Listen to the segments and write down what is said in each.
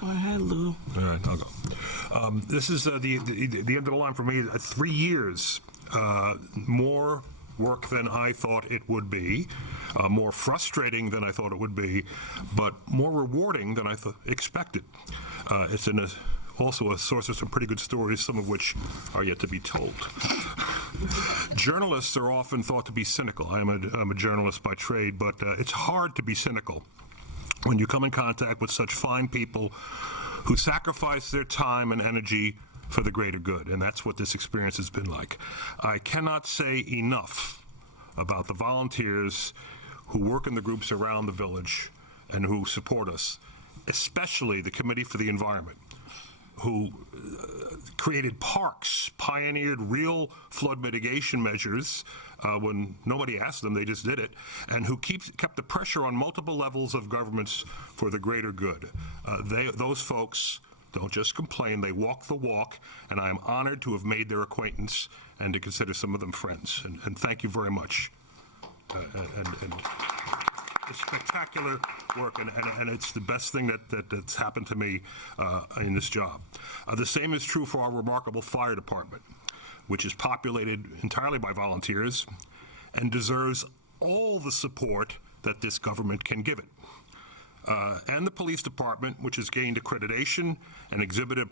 Go ahead, Lou. All right, I'll go. This is the end of the line for me. 3 years, more work than I thought it would be, more frustrating than I thought it would be, but more rewarding than I expected. It's also a source of some pretty good stories, some of which are yet to be told. Journalists are often thought to be cynical. I'm a journalist by trade, but it's hard to be cynical when you come in contact with such fine people who sacrifice their time and energy for the greater good, and that's what this experience has been like. I cannot say enough about the volunteers who work in the groups around the village and who support us, especially the Committee for the Environment, who created parks, pioneered real flood mitigation measures when nobody asked them, they just did it, and who kept the pressure on multiple levels of governments for the greater good. Those folks don't just complain, they walk the walk, and I am honored to have made their acquaintance and to consider some of them friends. And thank you very much. And it's spectacular work, and it's the best thing that's happened to me in this job. The same is true for our remarkable fire department, which is populated entirely by volunteers and deserves all the support that this government can give it. And the police department, which has gained accreditation and exhibited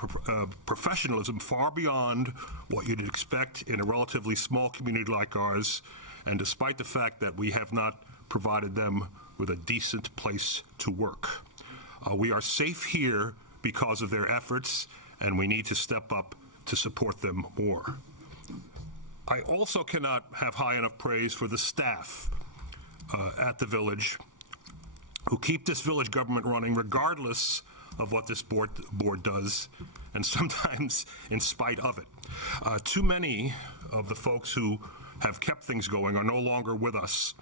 professionalism far beyond what you'd expect in a relatively small community like ours, and despite the fact that we have not provided them with a decent place to work. We are safe here because of their efforts, and we need to step up to support them more. I also cannot have high enough praise for the staff at the village who keep this village government running regardless of what this board does, and sometimes in spite of it. Too many of the folks who have kept things going are no longer with us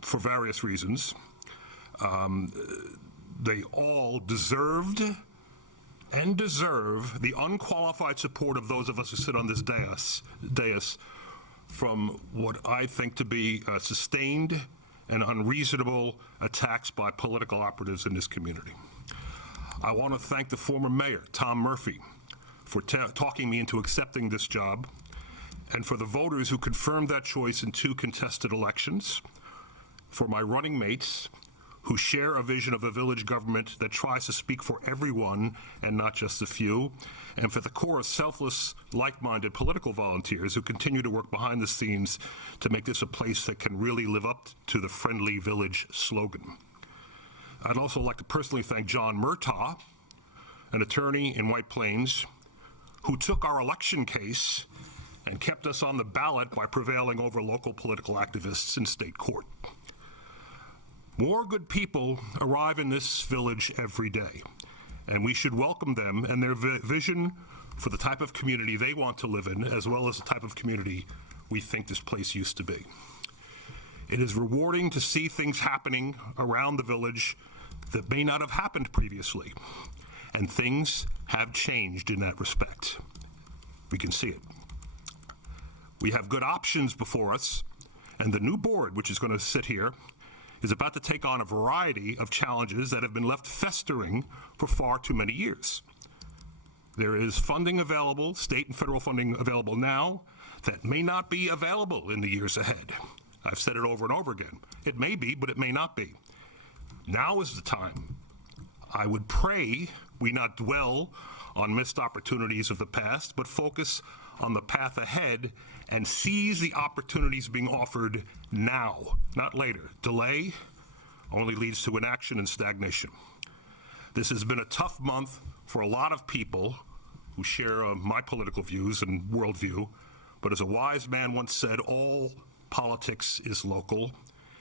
for various reasons. They all deserved and deserve the unqualified support of those of us who sit on this dais from what I think to be sustained and unreasonable attacks by political operatives in this community. I want to thank the former mayor, Tom Murphy, for talking me into accepting this job, and for the voters who confirmed that choice in 2 contested elections, for my running mates who share a vision of a village government that tries to speak for everyone and not just a few, and for the core of selfless, like-minded political volunteers who continue to work behind the scenes to make this a place that can really live up to the Friendly Village slogan. I'd also like to personally thank John Murtaugh, an attorney in White Plains, who took our election case and kept us on the ballot by prevailing over local political activists in state court. More good people arrive in this village every day, and we should welcome them and their vision for the type of community they want to live in, as well as the type of community we think this place used to be. It is rewarding to see things happening around the village that may not have happened previously, and things have changed in that respect. We can see it. We have good options before us, and the new board, which is going to sit here, is about to take on a variety of challenges that have been left festering for far too many years. There is funding available, state and federal funding available now, that may not be available in the years ahead. I've said it over and over again. It may be, but it may not be. Now is the time. I would pray we not dwell on missed opportunities of the past, but focus on the path ahead and seize the opportunities being offered now, not later. Delay only leads to inaction and stagnation. This has been a tough month for a lot of people who share my political views and worldview, but as a wise man once said, all politics is local,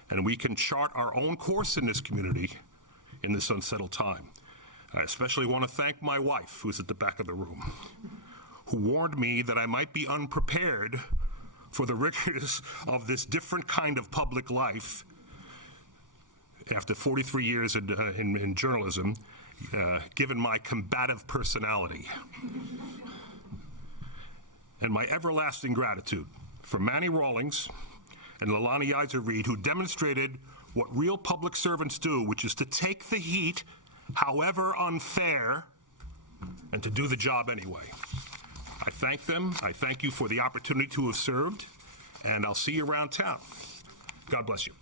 and we can chart our own course in this community in this unsettled time. I especially want to thank my wife, who's at the back of the room, who warned me that I might be unprepared for the rigors of this different kind of public life after 43 years in journalism, given my combative personality. And my everlasting gratitude for Manny Rawlings and Lalani Iser Reed, who demonstrated what real public servants do, which is to take the heat however unfair, and to do the job anyway. I thank them. I thank you for the opportunity to have served, and I'll see you around town. God bless you.